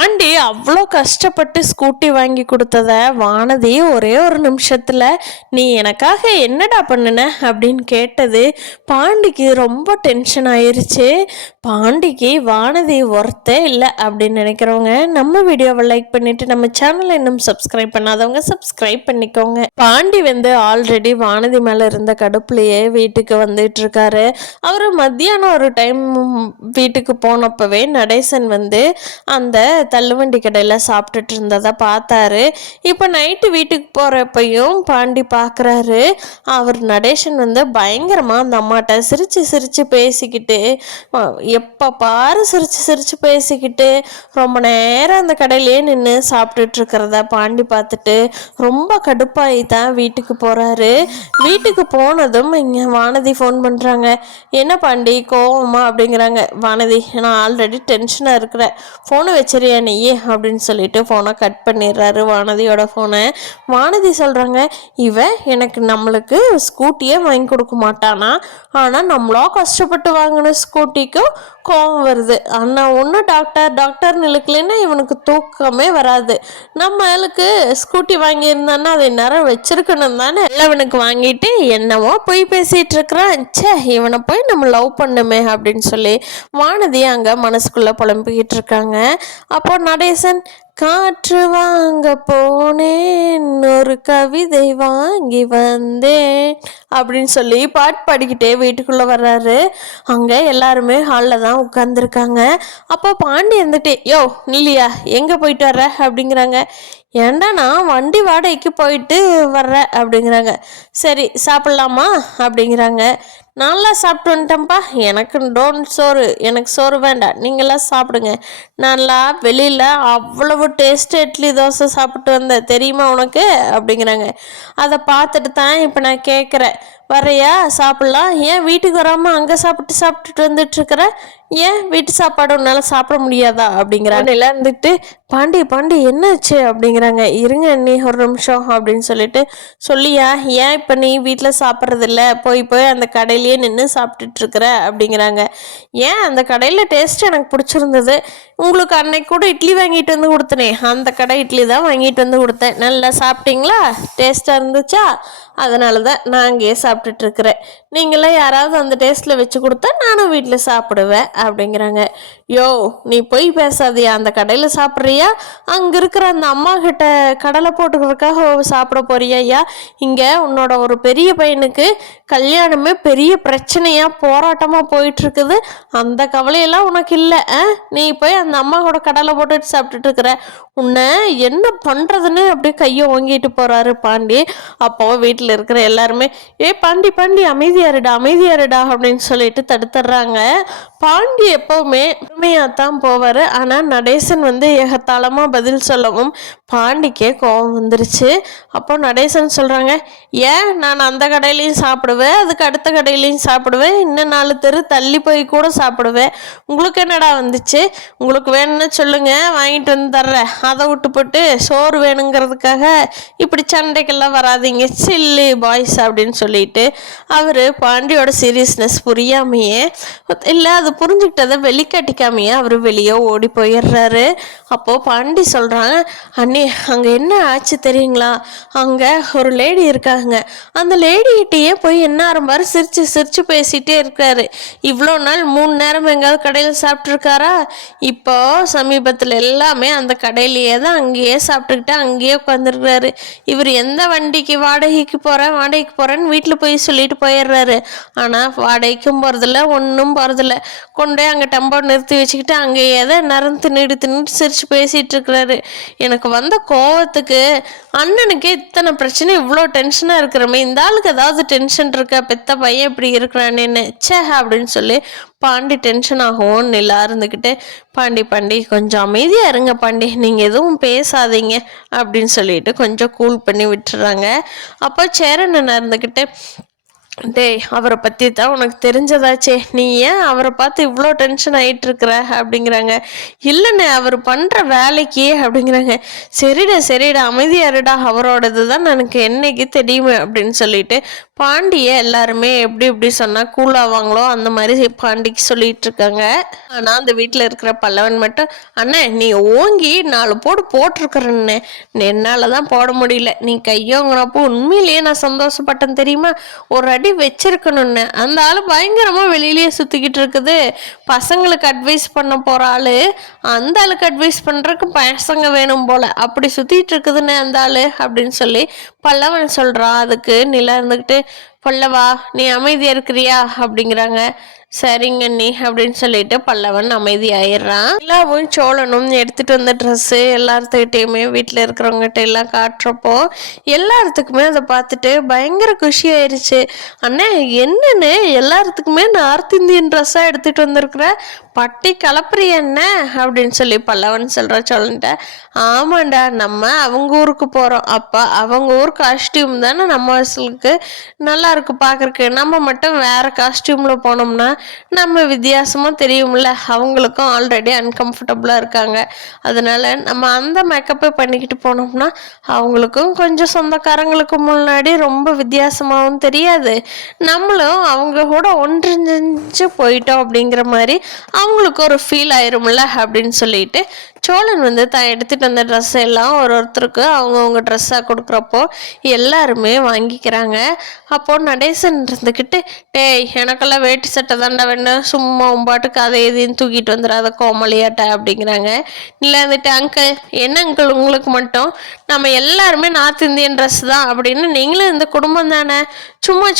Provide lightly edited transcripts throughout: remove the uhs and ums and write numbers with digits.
Aunty அவ்வளோ கஷ்டப்பட்டு scooty வாங்கி கொடுத்தத வானதி ஒரே ஒரு நிமிஷத்தில் நீ எனக்காக என்னடா பண்ணுன அப்படின்னு கேட்டது பாண்டிக்கு ரொம்ப டென்ஷன் ஆயிருச்சு. பாண்டிக்கு வானதி ஒர்த்தே இல்லை அப்படின்னு நினைக்கிறவங்க நம்ம வீடியோவை லைக் பண்ணிட்டு நம்ம சேனலை இன்னும் சப்ஸ்கிரைப் பண்ணாதவங்க சப்ஸ்கிரைப் பண்ணிக்கோங்க. பாண்டி ஆல்ரெடி வானதி மேலே இருந்த கடுப்புலையே வீட்டுக்கு வந்துட்டு இருக்காரு. அவர் மத்தியானம் ஒரு டைம் வீட்டுக்கு போனப்பவே நடேசன் அந்த தள்ளுவண்டி கடையில் சாப்பிட்டுட்டு இருந்ததை பார்த்தாரு. இப்போ நைட்டு வீட்டுக்கு போகிறப்பையும் பாண்டி பார்க்குறாரு. அவர் நடேசன் பயங்கரமாக அந்த அம்மாட்ட சிரித்து சிரித்து பேசிக்கிட்டு எப்போ பாரு சிரித்து சிரித்து பேசிக்கிட்டு ரொம்ப நேரம் அந்த கடையிலே நின்று சாப்பிட்டுட்டு இருக்கிறத பாண்டி பார்த்துட்டு ரொம்ப கடுப்பாகி தான் வீட்டுக்கு போகிறாரு. வீட்டுக்கு போனதும் இங்கே வானதி ஃபோன் பண்ணுறாங்க. என்ன பாண்டி கோவமா அப்படிங்கிறாங்க. வானதி நான் ஆல்ரெடி டென்ஷனாக இருக்கிறேன், ஃபோனை வச்சிருயா நீயே அப்படின்னு சொல்லிட்டு ஃபோனை கட் பண்ணிடுறாரு வானதியோட ஃபோனை. வானதி சொல்கிறாங்க, இவன் நம்மளுக்கு ஸ்கூட்டியே வாங்கி கொடுக்க மாட்டானா, ஆனால் நம்மளோ கஷ்டப்பட்டு வாங்கின ஸ்கூட்டிக்கும் கோவம் வருது. ஆனால் ஒன்று டாக்டர்னு இழுக்கலைன்னா இவனுக்கு தூக்கமே வராது. நம்மளுக்கு ஸ்கூட்டி வாங்கியிருந்தான்னா அதை நேரம் வச்சிருக்கணும் தானே, இவனுக்கு வாங்கிட்டு என்னவோ போய் பேசிகிட்டு இருக்கிறான். சே இவனை போய் நம்ம லவ் பண்ணுமே அப்படின்னு சொல்லி வானதி அங்கே மனசுக்குள்ளே புலம்பிக்கிட்டு இருக்காங்க. அப்போ நடேசன் காற்று வாங்க போனேன் ஒரு கவிதை வாங்கி வந்தேன் அப்படின்னு சொல்லி பாட்டு பாடிக்கிட்டே வீட்டுக்குள்ளே வர்றாரு. அங்கே எல்லாருமே ஹாலில் தான் உட்காந்துருக்காங்க. அப்போ பாண்டி இருந்துட்டு யோ இல்லையா எங்கே போயிட்டு வர்ற அப்படிங்கிறாங்க. ஏண்டா நான் வண்டி வாடகைக்கு போயிட்டு வர்றேன் அப்படிங்கிறாங்க. சரி சாப்பிட்லாமா அப்படிங்கிறாங்க. நல்லா சாப்பிட்டு வந்துட்டேன்ப்பா, எனக்கு சோறு வேண்டாம், நீங்களாம் சாப்பிடுங்க. நல்லா வெளியில் அவ்வளவு டேஸ்ட் இட்லி தோசை சாப்பிட்டு வந்தேன் தெரியுமா உனக்கு அப்படிங்கிறாங்க. அதை பார்த்துட்டு தான் இப்போ நான் கேட்குறேன், வரையா சாப்பிட்லாம், ஏன் வீட்டுக்கு வராமல் அங்கே சாப்பிட்டுட்டு வந்துட்டுருக்குற, ஏன் வீட்டு சாப்பாடு உன்னால் சாப்பிட முடியாதா அப்படிங்கிறாங்க. எல்லாம் இருந்துட்டு பாண்டி என்னாச்சு அப்படிங்கிறாங்க. இருங்க நீ ஒரு நிமிஷம் அப்படின்னு சொல்லியா ஏன் இப்போ நீ வீட்டில் சாப்பிட்றதில்ல, போய் அந்த கடையிலேயே நின்று சாப்பிட்டுட்ருக்குற அப்படிங்கிறாங்க. ஏன் அந்த கடையில் டேஸ்ட் எனக்கு பிடிச்சிருந்தது, உங்களுக்கு அன்னைக்கு கூட இட்லி வாங்கிட்டு வந்து கொடுத்தனே அந்த கடை இட்லி தான் வாங்கிட்டு வந்து கொடுத்தேன், நல்லா சாப்பிட்டீங்களா, டேஸ்ட்டாக இருந்துச்சா, அதனால தான் நான் அங்கேயே சாப்பிட்டுட்ருக்குறேன், நீங்களாம் யாராவது அந்த டேஸ்ட்டில் வச்சு கொடுத்தா நானும் வீட்டில் சாப்பிடுவேன் அப்படிங்கிறாங்க. யோ நீ போய் பேசாதியா, அந்த கடையில் சாப்பிட்றியா, அங்கே இருக்கிற அந்த அம்மா கிட்ட கடலை போட்டுக்கிறதுக்காக சாப்பிட போறியா, இங்கே உன்னோட ஒரு பெரிய பையனுக்கு கல்யாணமே பெரிய பிரச்சனையாக போராட்டமாக போயிட்டுருக்குது, அந்த கவலையெல்லாம் உனக்கு இல்லை, நீ போய் அந்த அம்மா கூட கடலை போட்டுட்டு சாப்பிட்டுட்டு இருக்கிற, உன்னை என்ன பண்ணுறதுன்னு அப்படியே கையை ஓங்கிட்டு போகிறாரு பாண்டி. அப்போ வீட்டில் இருக்கிற எல்லாருமே பாண்டி அமைதியாருடா அப்படின்னு சொல்லிட்டு தடுத்துடுறாங்க. பாண்டி எப்பவுமே உண்மையாகத்தான் போவார். ஆனால் நடேசன் ஏகத்தாளமாக பதில் சொல்லவும் பாண்டிக்கே கோபம் வந்துருச்சு. அப்போ நடேசன் சொல்கிறாங்க, ஏன் நான் அந்த கடையிலையும் சாப்பிடுவேன், அதுக்கு அடுத்த கடையிலையும் சாப்பிடுவேன், இன்னும் 4 தெரு தள்ளி போய் கூட சாப்பிடுவேன், உங்களுக்கு என்னடா வந்துச்சு, உங்களுக்கு வேணும்னு சொல்லுங்க வாங்கிட்டு வந்து தர்றேன், அதை விட்டு போட்டு சோறு வேணுங்கிறதுக்காக இப்படி சண்டைக்கெல்லாம் வராதிங்க சில்லி பாய்ஸ் அப்படின்னு சொல்லிட்டு அவர் பாண்டியோட சீரியஸ்னஸ் புரியாமையே இல்லை அது புரிஞ்சுக்கிட்டதை வெளிக்காட்டிக்காமையே அவர் வெளியே ஓடி போயிடுறாரு. அப்போது பாண்டி சொல்கிறாங்க, அண்ணி அங்கே என்ன ஆச்சு தெரியுங்களா, அங்கே ஒரு லேடி இருக்காங்க, அந்த லேடிகிட்டேயே போய் என்ன ஆரம்பாரு சிரிச்சு பேசிகிட்டே இருக்காரு, இவ்வளோ நாள் 3 நேரம் எங்கேயாவது கடையில் சாப்பிட்ருக்காரா, இப்போ சமீபத்தில் எல்லாமே அந்த கடையிலேயே தான் அங்கேயே சாப்பிட்டுக்கிட்டு அங்கேயே உட்காந்துருக்காரு, இவர் எந்த வண்டிக்கு வாடகைக்கு போகிறேன்னு வீட்டில் போய் சொல்லிட்டு போயிடுறாரு, ஆனால் வாடகைக்கும் போகிறதில்ல ஒன்றும் போகிறதில்ல, கொண்டே அங்கே டெம்போ நிறுத்தி வச்சுக்கிட்டு அங்கேயே தான் தின்னுட்டு சிரிச்சு பேசிகிட்டு இருக்கிறாரு. எனக்கு வந்த கோவத்துக்கு அண்ணனுக்கே இத்தனை பிரச்சனை, இவ்வளோ டென்ஷனாக இருக்கிறமே, இந்த ஆளுக்கு ஏதாவது டென்ஷன் இருக்கா, பெத்த பையன் இப்படி இருக்கிறானேன்னு சே அப்படின்னு சொல்லி பாண்டி டென்ஷன் ஆகும். நிலா இருந்துக்கிட்டு பாண்டி கொஞ்சம் அமைதியாக இருங்க பாண்டி, நீங்கள் எதுவும் பேசாதீங்க அப்படின்னு சொல்லிட்டு கொஞ்சம் கூல் பண்ணி விட்டுறாங்க. அப்போ சேரன் இருந்துக்கிட்டு டேய் அவரை பற்றி தான் உனக்கு தெரிஞ்சதாச்சே, நீ ஏன் அவரை பார்த்து இவ்வளோ டென்ஷன் ஆகிட்டு இருக்கிற அப்படிங்கிறாங்க. இல்லைண்ணே அவர் பண்ணுற வேலைக்கு அப்படிங்கிறாங்க. சரிடா அமைதியாருடா, அவரோடது தான் எனக்கு என்னைக்கு தெரியுமே அப்படின்னு சொல்லிட்டு பாண்டியை எல்லாருமே எப்படி எப்படி சொன்னால் கூலாவாங்களோ அந்த மாதிரி பாண்டிக்கு சொல்லிட்டு இருக்காங்க. ஆனால் அந்த வீட்டில் இருக்கிற பல்லவன் மட்டும், அண்ணே நீ ஓங்கி 4 போடு போட்டிருக்கிறன்னு, என்னால் தான் போட முடியல, நீ கையோங்கிறப்போ உண்மையிலேயே நான் சந்தோஷப்பட்டேன் தெரியுமா, ஒரு அடி வச்சிருக்கணும்னு. அந்த ஆள் பயங்கரமாக வெளியிலேயே சுற்றிக்கிட்டு இருக்குது, பசங்களுக்கு அட்வைஸ் பண்ண போகிற ஆள் அந்த ஆளுக்கு அட்வைஸ் பண்ணுறதுக்கு பசங்க வேணும் போல் அப்படி சுற்றிட்டு இருக்குதுன்னு அந்த ஆள் அப்படின்னு சொல்லி பல்லவன் சொல்கிறான். அதுக்கு நிலா இருந்துக்கிட்டு, பல்லவா நீ அமைதியாக இருக்கிறியா அப்படிங்கிறாங்க. சரிங்க நீ அப்படின்னு சொல்லிட்டு பல்லவன் அமைதியாயிடுறான். நிலாவும் சோழனும் எடுத்துகிட்டு வந்த ட்ரெஸ்ஸு எல்லாத்துக்கிட்டையுமே வீட்டில் இருக்கிறவங்ககிட்ட எல்லாம் காட்டுறப்போ எல்லாத்துக்குமே அதை பார்த்துட்டு பயங்கர குஷி ஆயிடுச்சு. அண்ணே என்னன்னு எல்லாத்துக்குமே நார்த் இந்தியன் ட்ரெஸ்ஸாக எடுத்துகிட்டு வந்திருக்கிற, பட்டி கலப்புறிய என்ன அப்படின்னு சொல்லி பல்லவன் சொல்கிற சோழன்ட்ட. ஆமாண்டா நம்ம அவங்க ஊருக்கு போகிறோம், அப்போ அவங்க ஊர் காஸ்டியூம் தானே நம்ம வசலுக்கு நல்லா இருக்கு பார்க்குறக்கு, நம்ம மட்டும் வேறு காஸ்டியூமில் போனோம்னா நம்ம வித்தியாசமாக தெரியும்ல, அவங்களுக்கும் ஆல்ரெடி அன்கம்ஃபர்டபுளாக இருக்காங்க, அதனால நம்ம அந்த மேக்கப்பை பண்ணிக்கிட்டு போனோம்னா அவங்களுக்கும் கொஞ்சம் சொந்தக்காரங்களுக்கு முன்னாடி ரொம்ப வித்தியாசமாகவும் தெரியாது, நம்மளும் அவங்க கூட ஒன்றிணைஞ்சு போயிட்டோம் அப்படிங்கிற மாதிரி அவங்களுக்கு ஒரு ஃபீல் ஆயிரும்ல அப்படின்னு சொல்லிட்டு சோழன் வந்து தான் எடுத்துகிட்டு வந்த ட்ரெஸ் எல்லாம் ஒருத்தருக்கு அவங்கவுங்க ட்ரெஸ்ஸாக கொடுக்குறப்போ எல்லாருமே வாங்கிக்கிறாங்க. அப்போது நடேசன் இருந்துக்கிட்டு, டேய் எனக்கெல்லாம் வேட்டி சட்டை தாண்டா வேணும், சும்மா உம்பாட்டுக்கு அதை எதையும் தூக்கிட்டு வந்துடாத கோமலியாட்ட அப்படிங்கிறாங்க. இல்லை வந்துட்டு அங்கிள் என்ன அங்கிள் உங்களுக்கு மட்டும் நம்ம எல்லாருமே நார்த் இந்தியன் ட்ரெஸ் தான் அப்படின்னு, நீங்களும் இந்த குடும்பம் தானே,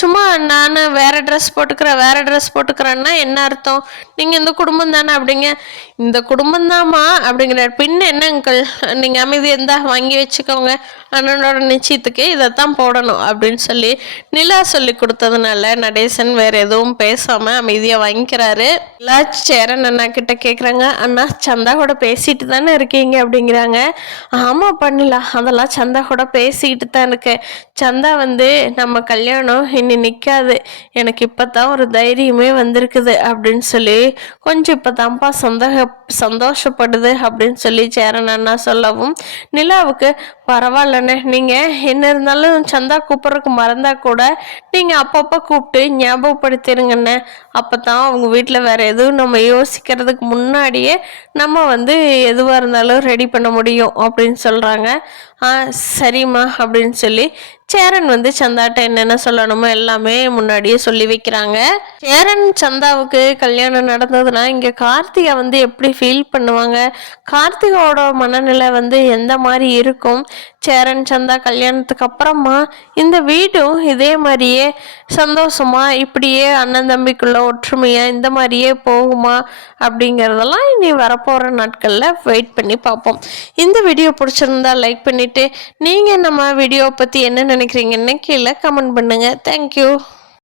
சும்மா நான் வேறு ட்ரெஸ் போட்டுக்கிறேன்னா என்ன அர்த்தம், நீங்கள் இந்த குடும்பம் தானே அப்படிங்க. இந்த குடும்பம் தாம்மா அப்படிங்கிற, பின்ன என்ன அங்கிள் நீங்கள் அமைதி இருந்தால் வாங்கி வச்சுக்கோங்க, அண்ணனோட நிச்சயத்துக்கு இதைத்தான் போடணும் அப்படின்னு சொல்லி நிலா சொல்லி கொடுத்ததுனால நடேசன் வேற எதுவும் பேசாமல் அமைதியாக வாங்கிக்கிறாரு. எல்லா சேரன் அண்ணா கிட்ட கேட்குறாங்க, அண்ணா சந்தா கூட பேசிட்டு தானே இருக்கீங்க அப்படிங்கிறாங்க. ஆமாம் பண்ணிலா, அதெல்லாம் சந்தா கூட பேசிக்கிட்டு தான் இருக்கேன், சந்தா வந்து நம்ம கல்யாணம் இனி நிற்காது, எனக்கு இப்போ தான் ஒரு தைரியமே வந்திருக்குது அப்படின்னு சொல்லி கொஞ்சம் இப்போ தான்ப்பா சந்தோஷப்படுது அப்படின்னு சொல்லி சேரன் அண்ணா சொல்லவும் நிலாவுக்கு, பரவாயில்லண்ணே நீங்கள் என்ன இருந்தாலும் சந்தா கூப்பிட்றதுக்கு மறந்தா கூட நீங்கள் அப்பப்போ கூப்பிட்டு ஞாபகப்படுத்திடுங்கண்ணே, அப்போ தான் அவங்க வீட்டில் வேறு எதுவும் நம்ம யோசிக்கிறதுக்கு முன்னாடியே நம்ம வந்து எதுவாக இருந்தாலும் ரெடி பண்ண முடியும் அப்படின்னு சொல்கிறாங்க. சரிம்மா அப்படின்னு சொல்லி சேரன் வந்து சந்தாட்ட என்னென்ன சொல்லணுமோ எல்லாமே முன்னாடியே சொல்லி வைக்கிறாங்க. சேரன் சந்தாவுக்கு கல்யாணம் நடந்ததுன்னா இங்கே கார்த்திகா வந்து எப்படி ஃபீல் பண்ணுவாங்க, கார்த்திகாவோட மனநிலை வந்து எந்த மாதிரி இருக்கும், சேரன் சந்தா கல்யாணத்துக்கு அப்புறமா இந்த வீடும் இதே மாதிரியே சந்தோஷமா இப்படியே அண்ணன் தம்பிக்குள்ள ஒற்றுமையா இந்த மாதிரியே போகுமா அப்படிங்கிறதெல்லாம் இனி வரப்போகிற நாட்களில் வெயிட் பண்ணி பார்ப்போம். இந்த வீடியோ பிடிச்சிருந்தா லைக் பண்ணிவிட்டு நீங்கள் நம்ம வீடியோ பற்றி என்ன நினைக்கிறீங்கன்னு கீழே கமெண்ட் பண்ணுங்கள். தேங்க்யூ.